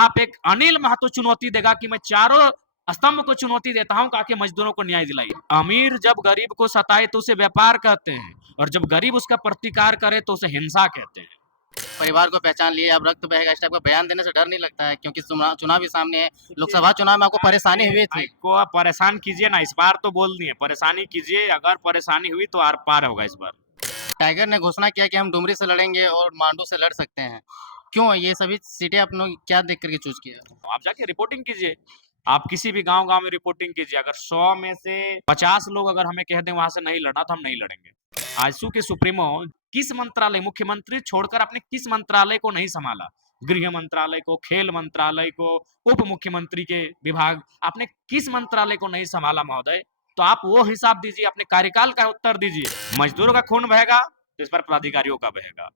आप एक अनिल महतो चुनौती देगा कि मैं चारों स्तंभ को चुनौती देता हूं कि मजदूरों को न्याय दिलाइए। अमीर जब गरीब को सताए तो उसे व्यापार कहते हैं, और जब गरीब उसका प्रतिकार करे तो उसे हिंसा कहते हैं। परिवार को पहचान लिए, अब रक्त बहेगा, इस टाइप का बयान देने से डर नहीं लगता है? क्योंकि चुनाव भी सामने है। देखिए, लोकसभा चुनाव में आपको परेशानी हुई भाई थी। को आप परेशान कीजिए ना, इस बार तो बोल दिए परेशानी कीजिए, अगर परेशानी हुई तो आर पार होगा इस बार। टाइगर ने घोषणा किया कि हम डुमरी से लड़ेंगे और मांडू से लड़ सकते हैं। क्यों ये सभी सीटें आपने क्या देख करके चूज किया? आप जाके रिपोर्टिंग कीजिए, आप किसी भी गांव-गांव में रिपोर्टिंग कीजिए। अगर 100 में से 50 लोग अगर हमें कह दें वहां से नहीं लड़ना, तो हम नहीं लड़ेंगे। आजसू के सुप्रीमो किस मंत्रालय, मुख्यमंत्री छोड़कर आपने किस मंत्रालय को नहीं संभाला? गृह मंत्रालय को, खेल मंत्रालय को, उप मुख्यमंत्री के विभाग, आपने किस मंत्रालय को नहीं संभाला महोदय? तो आप वो हिसाब दीजिए, अपने कार्यकाल का उत्तर दीजिए। मजदूरों का खून बहेगा तो इस पर पदाधिकारियों का बहेगा।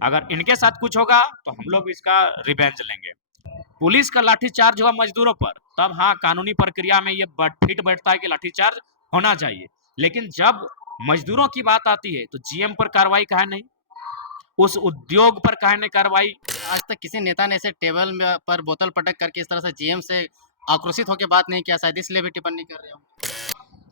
अगर इनके साथ कुछ होगा तो हम लोग इसका रिवेंज लेंगे। पुलिस का लाठीचार्ज हुआ मजदूरों पर, तब हाँ, कानूनी प्रक्रिया में ये फिट बैठता है कि लाठीचार्ज होना चाहिए। लेकिन जब मजदूरों की बात आती है तो जीएम पर कार्रवाई काहे नहीं, उस उद्योग पर काहे नहीं कार्रवाई? आज तक किसी नेता ने ऐसे टेबल में पर बोतल पटक करके इस तरह से जीएम से आक्रोशित होकर बात नहीं किया, शायद इसलिए भी टिप्पणी कर रहे हो।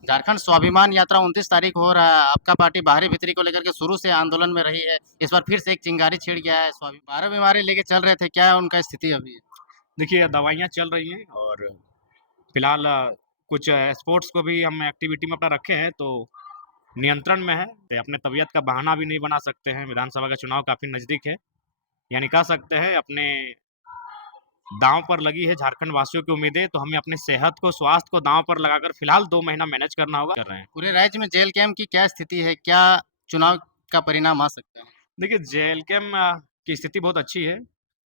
झारखंड स्वाभिमान यात्रा 29 तारीख हो रहा है। आपका पार्टी बाहरी भीतरी को लेकर के शुरू से आंदोलन में रही है। इस बार फिर से एक चिंगारी छिड़ गया है। 12 बीमारी लेके चल रहे थे, क्या है उनका स्थिति अभी? देखिए, दवाइयाँ चल रही हैं, और फिलहाल कुछ स्पोर्ट्स को भी हम एक्टिविटी में अपना रखे हैं, तो नियंत्रण में है। तो अपने तबीयत का बहाना भी नहीं बना सकते हैं। विधानसभा का चुनाव काफी नजदीक है, यानी कह सकते हैं अपने दांव पर लगी है झारखंड वासियों की उम्मीदें। तो हमें अपने सेहत को, स्वास्थ्य को दांव पर लगाकर फिलहाल 2 महीना मैनेज करना होगा, कर रहे हैं। पूरे राज्य में जेल कैंप की क्या स्थिति है? क्या चुनाव का परिणाम आ सकता है? देखिए, जेएलकेम की स्थिति बहुत अच्छी है।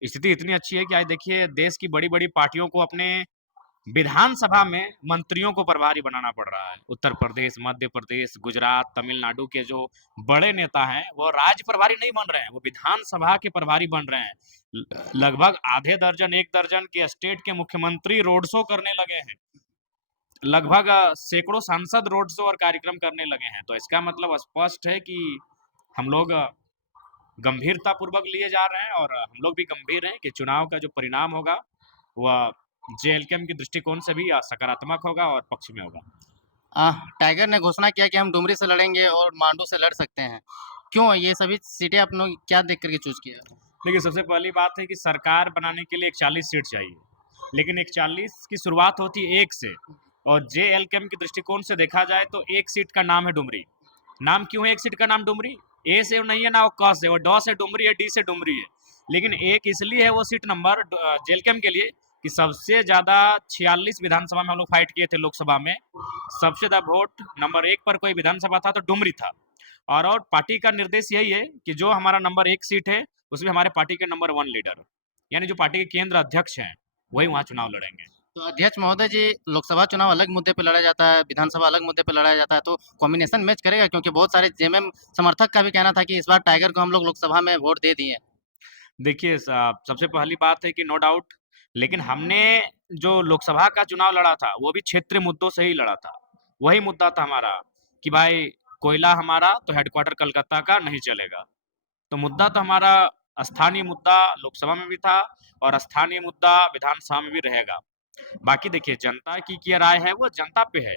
स्थिति इतनी अच्छी है कि आज देखिए, देश की बड़ी-बड़ी पार्टियों को अपने विधानसभा में मंत्रियों को प्रभारी बनाना पड़ रहा है। उत्तर प्रदेश, मध्य प्रदेश, गुजरात, तमिलनाडु के जो बड़े नेता हैं, वो राज्य प्रभारी नहीं बन रहे हैं, वो विधानसभा के प्रभारी बन रहे हैं। लगभग आधे दर्जन, 1 दर्जन के स्टेट के मुख्यमंत्री रोड शो करने लगे हैं। लगभग सैकड़ों सांसद रोड शो और कार्यक्रम करने लगे हैं। तो इसका मतलब स्पष्ट है कि हम लोग गंभीरता पूर्वक लिए जा रहे हैं, और हम लोग भी गंभीर हैं कि चुनाव का जो परिणाम होगा वह जेएलकेम के दृष्टिकोण से भी सकारात्मक होगा और पक्ष में होगा। टाइगर ने घोषणा किया कि हम डुमरी से लड़ेंगे और मांडू से लड़ सकते हैं। क्यों ये सभी सीटें आपने क्या देख करके चूज किया? देखिए, सबसे पहली बात है कि सरकार बनाने के लिए 41 सीट चाहिए, लेकिन 41 की शुरुआत होती है 1 से, और जेएलकेम के दृष्टिकोण से देखा जाए तो 1 सीट का नाम है डुमरी। नाम क्यों है 1 सीट का नाम डुमरी? ए से नहीं है ना, वो क से, वो ड से डुमरी है, डी से डुमरी है। लेकिन एक इसलिए है वो सीट नंबर जेएलकेम के लिए कि सबसे ज्यादा 46 विधानसभा में हम लोग फाइट किए थे लोकसभा में। सबसे ज्यादा वोट नंबर 1 पर कोई विधानसभा था तो डुमरी था। और पार्टी का निर्देश यही है कि जो हमारा नंबर 1 सीट है, उसमें हमारे पार्टी के नंबर 1 लीडर, यानी जो पार्टी के केंद्र अध्यक्ष हैं, वही वहाँ चुनाव लड़ेंगे। तो अध्यक्ष महोदय जी, लोकसभा चुनाव अलग मुद्दे पे लड़ा जाता है, विधानसभा अलग मुद्दे पे लड़ा जाता है, तो कॉम्बिनेशन मैच करेगा? क्योंकि बहुत सारे जेएमएम समर्थक का भी कहना था कि इस बार टाइगर को हम लोग लोकसभा में वोट दे दिए। देखिए, सबसे पहली बात है कि नो डाउट, लेकिन हमने जो लोकसभा का चुनाव लड़ा था, वो भी क्षेत्रीय मुद्दों से ही लड़ा था। वही मुद्दा था हमारा कि भाई, कोयला हमारा तो हेडक्वार्टर कलकत्ता का नहीं चलेगा। तो मुद्दा तो हमारा स्थानीय मुद्दा लोकसभा में भी था, और स्थानीय मुद्दा विधानसभा में भी रहेगा। बाकी देखिए, जनता की क्या राय है वो जनता पे है।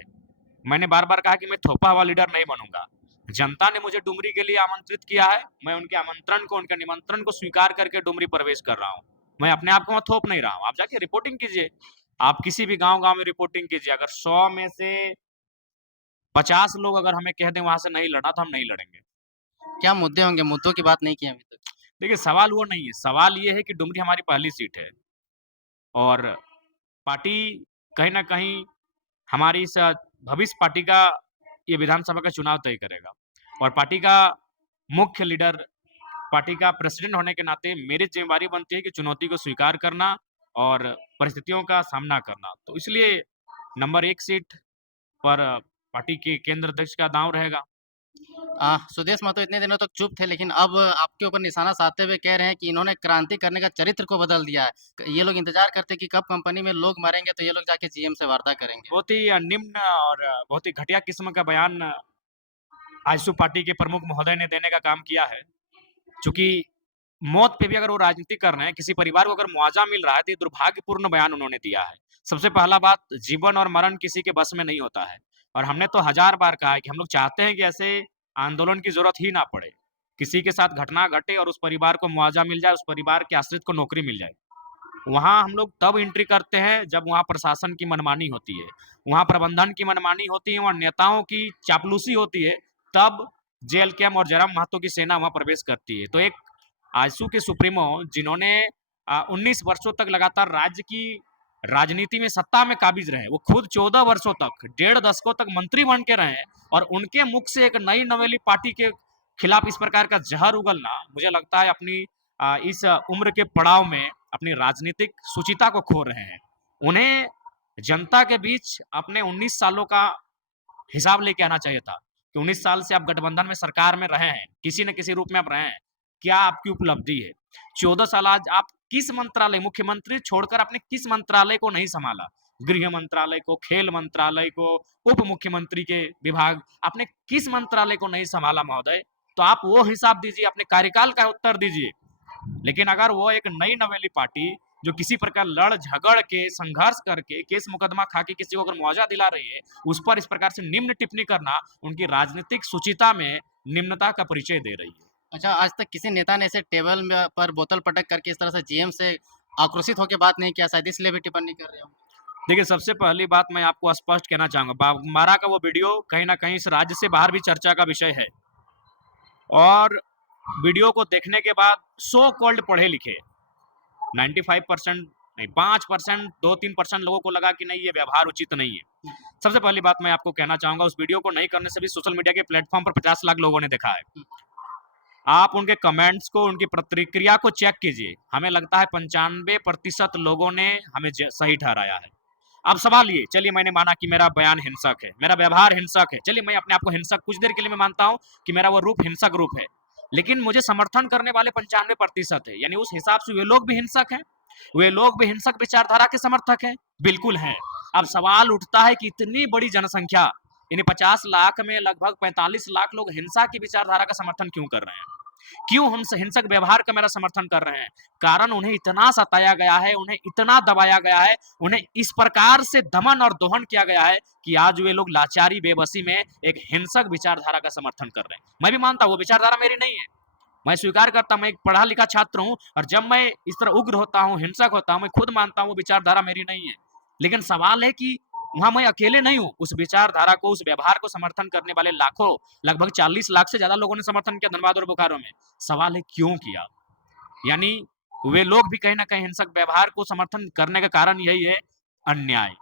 मैंने बार-बार कहा कि मैं थोपा हुआ लीडर नहीं बनूँगा। जनता ने मुझे डुमरी के लिए आमंत्रित किया है, मैं उनके आमंत्रण को, उनके निमंत्रण को स्वीकार करके डुमरी प्रवेश कर रहा हूँ। मैं अपने आप को वहाँ थोप नहीं रहा हूँ। आप जाके रिपोर्टिंग कीजिए, आप किसी भी गाँव-गाँव में रिपोर्टिंग कीजिए। अगर 100 में से 50 लोग अगर हमें कह दें वहाँ से नहीं लड़ना, तो हम नहीं लड़ेंगे। क्या मुद्दे होंगे? मुद्दों की बात नहीं की अभी तक। देखिए, सवाल वो नहीं है, सवाल ये है कि डुमरी हमारी पहली सीट है, और पार्टी कहीं न कहीं हमारी इस भविष्य पार्टी का ये विधानसभा का चुनाव तय करेगा। और पार्टी का मुख्य लीडर, पार्टी का प्रेसिडेंट होने के नाते मेरी ज़िम्मेदारी बनती है कि चुनौती को स्वीकार करना और परिस्थितियों का सामना करना। तो इसलिए नंबर 1 सीट पर पार्टी के केंद्र अध्यक्ष का दाँव रहेगा। सुदेश महतो इतने दिनों तक चुप थे, लेकिन अब आपके ऊपर निशाना साधते हुए कह रहे हैं कि इन्होंने क्रांति करने का चरित्र को बदल दिया है। ये लोग इंतजार करते हैं कि कब कंपनी में लोग मरेंगे तो ये लोग जाके जीएम से वार्ता करेंगे। बहुत ही निम्न और बहुत ही घटिया किस्म का बयान आजसू पार्टी के प्रमुख महोदय ने देने का काम किया है। चूँकि मौत पे भी अगर वो राजनीति कर रहे हैं, किसी परिवार को अगर मुआवजा मिल रहा है, तो ये दुर्भाग्यपूर्ण बयान उन्होंने दिया है। सबसे पहला बात, जीवन और मरण किसी के बस में नहीं होता है और हमने तो हज़ार बार कहा है कि हम लोग चाहते हैं कि ऐसे आंदोलन की ज़रूरत ही ना पड़े। किसी के साथ घटना घटे और उस परिवार को मुआवजा मिल जाए, उस परिवार के आश्रित को नौकरी मिल जाए। वहाँ हम लोग तब एंट्री करते हैं जब वहाँ प्रशासन की मनमानी होती है, वहाँ प्रबंधन की मनमानी होती है, वहाँ नेताओं की चापलूसी होती है, तब जेएलकेएम और जयराम महतो की सेना वहाँ प्रवेश करती है। तो एक आजसू के सुप्रीमो जिन्होंने 19 वर्षों तक लगातार राज्य की राजनीति में सत्ता में काबिज रहे, वो खुद 14 वर्षों तक, डेढ़ दशकों तक मंत्री बन के रहे हैं और उनके मुख से एक नई नवेली पार्टी के खिलाफ इस प्रकार का जहर उगलना, मुझे लगता है अपनी इस उम्र के पड़ाव में अपनी राजनीतिक शुचिता को खो रहे हैं। उन्हें जनता के बीच अपने 19 सालों का हिसाब लेके आना चाहिए था कि 19 साल से आप गठबंधन में सरकार में रहे हैं, किसी न किसी रूप में आप रहे हैं। क्या आपकी उपलब्धि है? 14 साल आज आप किस मंत्रालय, मुख्यमंत्री छोड़कर आपने किस मंत्रालय को नहीं संभाला? गृह मंत्रालय को, खेल मंत्रालय को, उप मुख्यमंत्री के विभाग, आपने किस मंत्रालय को नहीं संभाला महोदय? तो आप वो हिसाब दीजिए, अपने कार्यकाल का उत्तर दीजिए। लेकिन अगर वो एक नई नवेली पार्टी जो किसी प्रकार लड़ झगड़ के संघर्ष करके केस मुकदमा खा के किसी को अगर मुआवजा दिला रही है, उस पर इस प्रकार से निम्न टिप्पणी करना उनकी राजनीतिक सुचिता में निम्नता का परिचय दे रही है। अच्छा, आज तक किसी नेता ने ऐसे टेबल में पर बोतल पटक करके इस तरह से जीएम से आक्रोशित होकर बात नहीं किया, शायद इसलिए भी टिप्पणी कर रहे हो। देखिए, सबसे पहली बात मैं आपको स्पष्ट कहना चाहूंगा, बाघमारा का वो वीडियो कहीं ना कहीं इस राज्य से बाहर भी चर्चा का विषय है और वीडियो को देखने के बाद सो कॉल्ड पढ़े लिखे 95% नहीं, 5%, 2-3% लोगों को लगा कि नहीं, ये व्यवहार उचित नहीं है। सबसे पहली बात मैं आपको कहना चाहूंगा, उस वीडियो को नहीं करने से भी सोशल मीडिया के प्लेटफॉर्म पर 50 लाख लोगों ने देखा है। आप उनके कमेंट्स को, उनकी प्रतिक्रिया को चेक कीजिए। हमें लगता है 95% लोगों ने हमें सही ठहराया है। अब सवाल ये, चलिए मैंने माना कि मेरा बयान हिंसक है, मेरा व्यवहार हिंसक है, चलिए मैं अपने आप को हिंसक कुछ देर के लिए मैं मानता हूं कि मेरा वो रूप हिंसक रूप है, लेकिन मुझे समर्थन करने वाले 95% है, यानी उस हिसाब से वे लोग भी हिंसक हैं, वे लोग भी हिंसक विचारधारा के समर्थक हैं, बिल्कुल हैं। अब सवाल उठता है कि इतनी बड़ी जनसंख्या, यानी 50 लाख में लगभग 45 लाख लोग हिंसा की विचारधारा का समर्थन क्यों कर रहे हैं? क्यों हम हिंसक व्यवहार का मेरा समर्थन कर रहे हैं? कारण उन्हें इतना सताया गया है, उन्हें इतना दबाया गया है, उन्हें इस प्रकार से दमन और दोहन किया गया है कि आज वे लोग लाचारी बेबसी में एक हिंसक विचारधारा का समर्थन कर रहे हैं। मैं भी मानता हूं वो विचारधारा मेरी नहीं है, मैं स्वीकार करता हूं, मैं एक पढ़ा लिखा छात्र हूं और जब मैं इस तरह उग्र होता हूं, हिंसक होता हूं, मैं खुद मानता हूं वो विचारधारा मेरी नहीं है। लेकिन सवाल है कि वहां मैं अकेले नहीं हूं, उस विचारधारा को, उस व्यवहार को समर्थन करने वाले लाखों, लगभग 40 लाख से ज्यादा लोगों ने समर्थन किया धनबाद और बोकारो में। सवाल है क्यों किया? यानी वे लोग भी कहीं ना कहीं हिंसक व्यवहार को समर्थन करने का कारण यही है, अन्याय।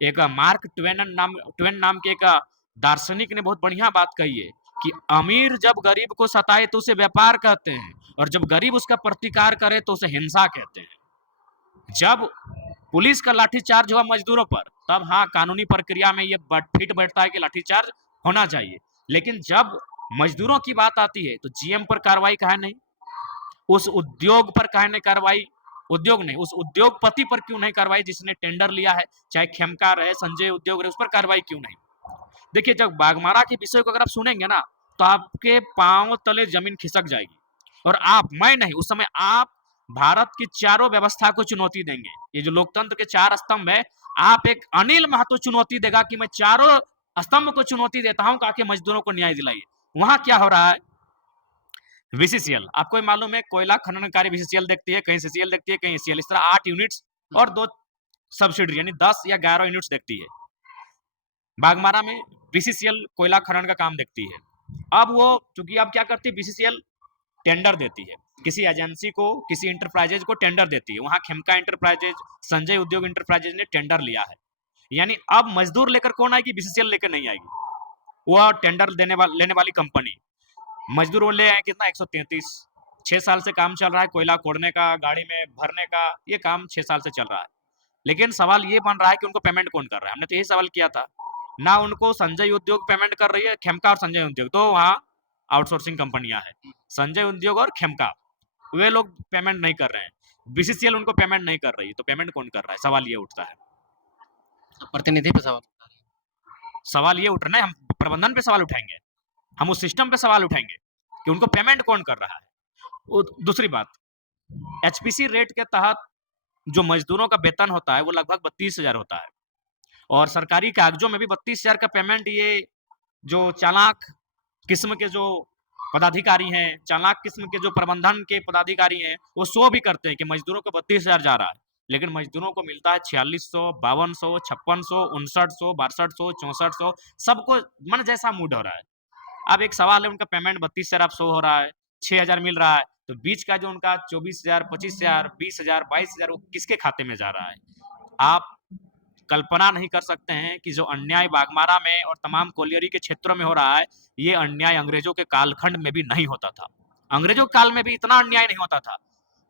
एक मार्क ट्वेन नाम के एक दार्शनिक ने बहुत बढ़िया बात कही है कि अमीर जब गरीब को सताए तो उसे व्यापार कहते हैं और जब गरीब उसका प्रतिकार करे तो उसे हिंसा कहते हैं। जब पुलिस का लाठीचार्ज हुआ मजदूरों पर, तब हाँ, कानूनी प्रक्रिया में ये फिट बैठता है कि लाठीचार्ज होना चाहिए, लेकिन जब मजदूरों की बात आती है तो जीएम पर कार्रवाई काहे नहीं, उस उद्योग पर काहे नहीं कार्रवाई, उद्योग नहीं, उस उद्योगपति पर क्यों नहीं कार्रवाई जिसने टेंडर लिया है, चाहे खेमका रहे, संजय उद्योग रहे, उस पर कार्रवाई क्यों नहीं? देखिए, जब बाघमारा के विषय को अगर आप सुनेंगे ना, तो आपके पांव तले जमीन खिसक जाएगी और आप, मैं नहीं, उस समय आप भारत की चारों व्यवस्था को चुनौती देंगे। ये जो लोकतंत्र के 4 स्तंभ है, आप एक अनिल महतो चुनौती देगा कि मैं चारों स्तंभ को चुनौती देता हूं ताकि मजदूरों को न्याय दिलाइए। वहां क्या हो रहा है? बीसीसीएल, आपको मालूम है, कोयला खनन कार्य बीसीसीएल देखती है, कहीं सीसीएल देखती है, कहीं एसीएल, इस तरह 8 यूनिट्स और 2 सब्सिडी, यानी 10 या 11 यूनिट्स देखती है। बागमारा में बीसीसीएल कोयला खनन का काम देखती है। अब वो, चूंकि अब क्या करती है, बीसीसीएल टेंडर देती है किसी एजेंसी को, किसी इंटरप्राइजेज को टेंडर देती है। वहां खेमका इंटरप्राइजेज, संजय उद्योग इंटरप्राइजेज ने टेंडर लिया है, यानी अब मजदूर लेकर कौन आएगी? बीसीसीएल लेकर नहीं आएगी, वह टेंडर लेने वाली कंपनी। मजदूर वो ले आए कितना? 133। 6 साल से काम चल रहा है, कोयला कोड़ने का, गाड़ी में भरने का, ये काम 6 साल से चल रहा है। लेकिन सवाल ये बन रहा है कि उनको पेमेंट कौन कर रहा है? हमने तो यही सवाल किया था ना, उनको संजय उद्योग पेमेंट कर रही है, खेमका और संजय उद्योग, तो वहाँ आउटसोर्सिंग कंपनियां हैं, संजय उद्योग और खेमका, वे लोग पेमेंट नहीं कर रहे हैं, बीसीसीएल उनको पेमेंट नहीं कर रही है, तो पेमेंट कौन कर रहा है? सवाल ये उठता है। प्रतिनिधि पे सवाल। सवाल ये उठ रहा है, हम प्रबंधन पे सवाल उठाएंगे, हम उस सिस्टम पे सवाल उठाएंगे कि उनको पेमेंट कौन कर रहा है। दूसरी बात, एचपीसी रेट के तहत जो मजदूरों का वेतन होता है वो लगभग 32,000 होता है और सरकारी कागजों में भी 32,000 का पेमेंट ये जो चालाक किस्म के जो पदाधिकारी हैं, चालाक किस्म के जो प्रबंधन के पदाधिकारी हैं, वो शो भी करते हैं कि मजदूरों को 32,000 जा रहा है, लेकिन मजदूरों को मिलता है 4600, 5200, 5600, 5900, 6200, 6400, सबको मन जैसा मूड हो रहा है। अब एक सवाल है, उनका पेमेंट 32,000 शो हो रहा है, 6,000 मिल रहा है, तो बीच का जो उनका 24,000, 25,000, 20,000, 22,000 वो किसके खाते में जा रहा है? आप कल्पना नहीं कर सकते हैं कि जो अन्याय बाघमारा में और तमाम कोलियरी के क्षेत्रों में हो रहा है, ये अन्याय अंग्रेजों के कालखंड में भी नहीं होता था। अंग्रेजों के काल में भी इतना अन्याय नहीं होता था।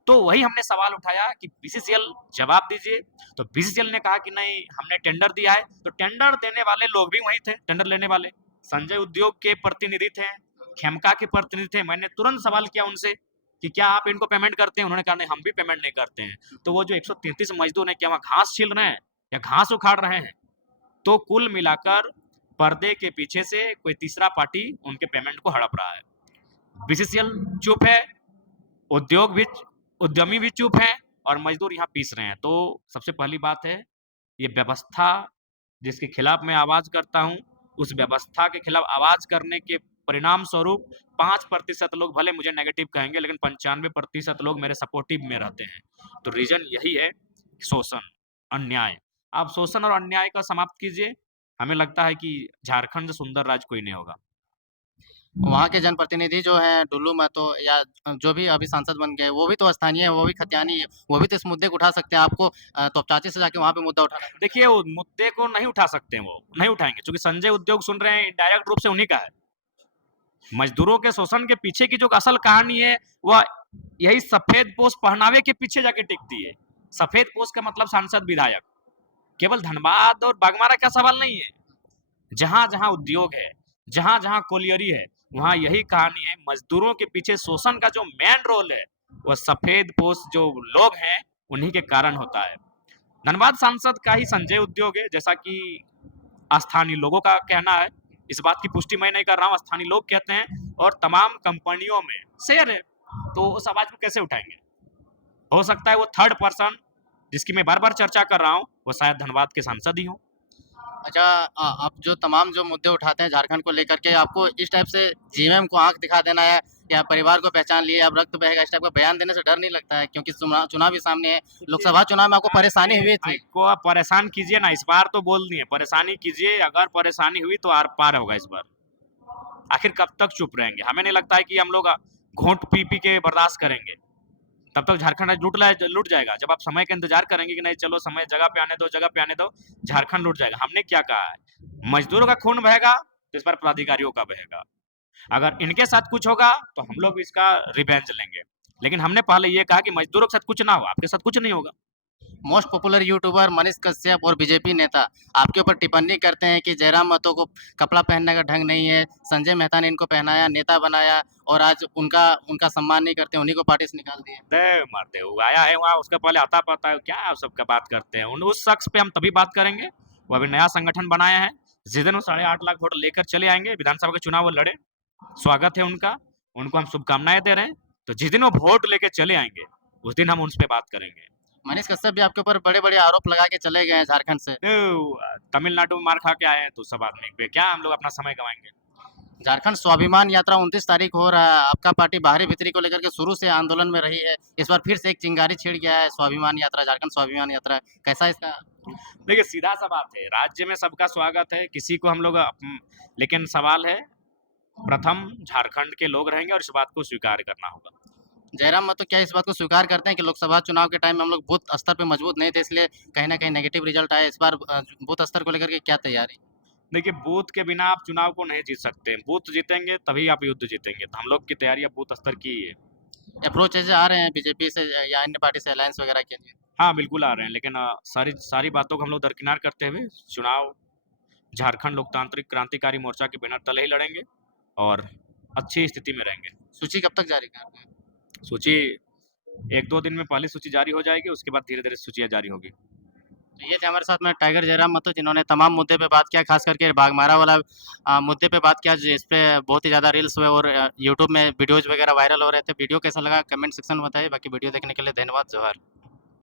तो वही हमने सवाल उठाया कि बीसीसीएल जवाब दीजिए, तो बीसीसीएल ने कहा कि नहीं, हमने टेंडर दिया है, तो टेंडर देने वाले लोग भी वही थे, टेंडर लेने वाले। संजय उद्योग के प्रतिनिधि थे, खेमका के प्रतिनिधि थे। मैंने तुरंत सवाल किया उनसे कि क्या आप इनको पेमेंट करते हैं? उन्होंने कहा नहीं, हम भी पेमेंट नहीं करते हैं। तो वो जो 133 मजदूर हैं, क्या वहाँ घास छील रहे हैं या घास उखाड़ रहे हैं? तो कुल मिलाकर पर्दे के पीछे से कोई तीसरा पार्टी उनके पेमेंट को हड़प रहा है। बीसीसीएल चुप है, उद्योग भी उद्यमी भी चुप हैं और मजदूर यहाँ पीस रहे हैं। तो सबसे पहली बात है, ये व्यवस्था जिसके खिलाफ मैं आवाज करता हूँ, उस व्यवस्था के खिलाफ आवाज करने के परिणाम स्वरूप 5% लोग भले मुझे नेगेटिव कहेंगे, लेकिन 95% लोग मेरे सपोर्टिव में रहते हैं। तो रीजन यही है, शोषण, अन्याय। आप शोषण और अन्याय को समाप्त कीजिए, हमें लगता है कि झारखंड से सुंदर राज्य कोई नहीं होगा। वहाँ के जनप्रतिनिधि जो हैं डुल्लू महतो या जो भी अभी सांसद बन गए, वो भी तो स्थानीय है, वो भी खतियानी है, वो भी तो इस मुद्दे को उठा सकते हैं। आपको तोपचांची से जाके वहाँ पे मुद्दा उठाना पड़ेगा। देखिए, वो मुद्दे को नहीं उठा सकते हैं, वो नहीं उठाएंगे, क्योंकि संजय उद्योग सुन रहे हैं, डायरेक्ट रूप से उन्हीं का है। मजदूरों के शोषण के पीछे की जो असल कहानी है, वह यही सफेद पोश पहनावे के पीछे जाके टिकती है। सफेद पोश का मतलब सांसद विधायक। केवल धनबाद और बागमारा का सवाल नहीं है, जहां जहां उद्योग है, जहां जहां कोलियरी है, वहां यही कहानी है। मजदूरों के पीछे शोषण का जो मेन रोल है, वह सफेद पोश जो लोग हैं, उन्हीं के कारण होता है। धनबाद सांसद का ही संजय उद्योग है, जैसा कि स्थानीय लोगों का कहना है। इस बात की पुष्टि मैं नहीं कर रहा हूँ, स्थानीय लोग कहते हैं, और तमाम कंपनियों में शेयर है, तो उस आवाज को कैसे उठाएंगे? हो सकता है वो थर्ड पर्सन जिसकी मैं बार बार चर्चा कर रहा हूँ, वो शायद धनबाद के सांसद ही हो। अच्छा, आप जो तमाम जो मुद्दे उठाते हैं झारखंड को लेकर के, आपको इस टाइप से जीएमएम को आंख दिखा देना है या परिवार को पहचान लिए अब रक्त बहेगा, इस टाइप का बयान देने से डर नहीं लगता है? क्योंकि चुनाव भी सामने है, लोकसभा चुनाव में आपको परेशानी हुई थी। को आप परेशान कीजिए ना, इस बार तो बोल दिए परेशानी कीजिए, अगर परेशानी हुई तो आर पार होगा इस बार। आखिर कब तक चुप रहेंगे? हमें नहीं लगता है कि हम लोग घोंट पी पी के बर्दाश्त करेंगे। तब तक झारखंड आज लूट जाएगा। जब आप समय का इंतजार करेंगे कि नहीं चलो समय जगह पे आने दो, जगह पे आने दो, झारखंड लूट जाएगा। हमने क्या कहा है? मजदूरों का खून बहेगा तो इस बार पदाधिकारियों का बहेगा। अगर इनके साथ कुछ होगा तो हम लोग इसका रिवेंज लेंगे, लेकिन हमने पहले ये कहा कि मजदूरों के साथ कुछ ना हो, आपके साथ कुछ नहीं होगा। Most popular YouTuber Manish Kashyap और बीजेपी नेता आपके ऊपर टिप्पणी करते हैं कि जयराम महतो को कपड़ा पहनने का ढंग नहीं है, संजय मेहता ने इनको पहनाया, नेता बनाया और आज उनका उनका सम्मान नहीं करते, उन्हीं को पार्टी से निकाल दिए। दे मरते वो आया है वहाँ, उसका पहले आता पता है क्या? आप सबका बात करते हैं उस शख्स पे हम तभी बात करेंगे, वो अभी नया संगठन बनाया है। जिस दिन वो 8.5 लाख वोट लेकर चले आएंगे, विधानसभा के चुनाव वो लड़े, स्वागत है उनका, उनको हम शुभकामनाएं दे रहे हैं। तो जिस दिन वो वोट लेके चले आएंगे, उस दिन हम उन पे बात करेंगे। मनीष कश्यप भी आपके ऊपर बड़े-बड़े आरोप लगा के चले गए हैं झारखंड से। तमिलनाडु में मार खा के आए हैं, तो सब आदमी पे क्या हम लोग अपना समय गवाएंगे? झारखंड स्वाभिमान यात्रा 29 तारीख हो रहा है। आपका पार्टी बाहरी भीतरी को लेकर के शुरू से आंदोलन में रही है। इस बार फिर से एक चिंगारी छिड़ गया है स्वाभिमान यात्रा, झारखंड स्वाभिमान यात्रा। कैसा इसका? देखिए, सीधा सा बात है, राज्य में सबका स्वागत है, किसी को हम लोग लेकिन सवाल है, प्रथम झारखंड के लोग रहेंगे और इस बात को स्वीकार करना होगा। जयराम महतो क्या इस बात को स्वीकार करते हैं कि लोकसभा चुनाव के टाइम में हम लोग बूथ स्तर पे मजबूत नहीं थे, इसलिए कहीं न कहीं नेगेटिव रिजल्ट आया। इस बार बूथ स्तर को लेकर के क्या तैयारी? देखिए, बूथ के बिना आप चुनाव को नहीं जीत सकते। बूथ जीतेंगे तभी आप युद्ध जीतेंगे। तो हम लोग की तैयारी अब बूथ स्तर की ही है। अप्रोच ऐसे आ रहे हैं बीजेपी से या अन्य पार्टी से अलायंस वगैरह के लिए? हाँ, बिल्कुल आ रहे हैं, लेकिन सारी सारी बातों को हम लोग दरकिनार करते हुए चुनाव झारखंड लोकतांत्रिक क्रांतिकारी मोर्चा के बैनर तले ही लड़ेंगे और अच्छी स्थिति में रहेंगे। सूची कब तक जारी कर रहे हैं? सूची 1-2 दिन में पहली सूची जारी हो जाएगी, उसके बाद धीरे-धीरे सूचियाँ जारी होगी। ये थे हमारे साथ में टाइगर जयराम महतो, जिन्होंने तमाम मुद्दे पे बात किया, खास करके बाघमारा वाला मुद्दे पे बात किया, जिस पे बहुत ही ज़्यादा रील्स हुए और यूट्यूब में वीडियोज़ वगैरह वायरल हो रहे थे। वीडियो कैसा लगा कमेंट सेक्शन में बताइए। बाकी वीडियो देखने के लिए धन्यवाद। जोहार।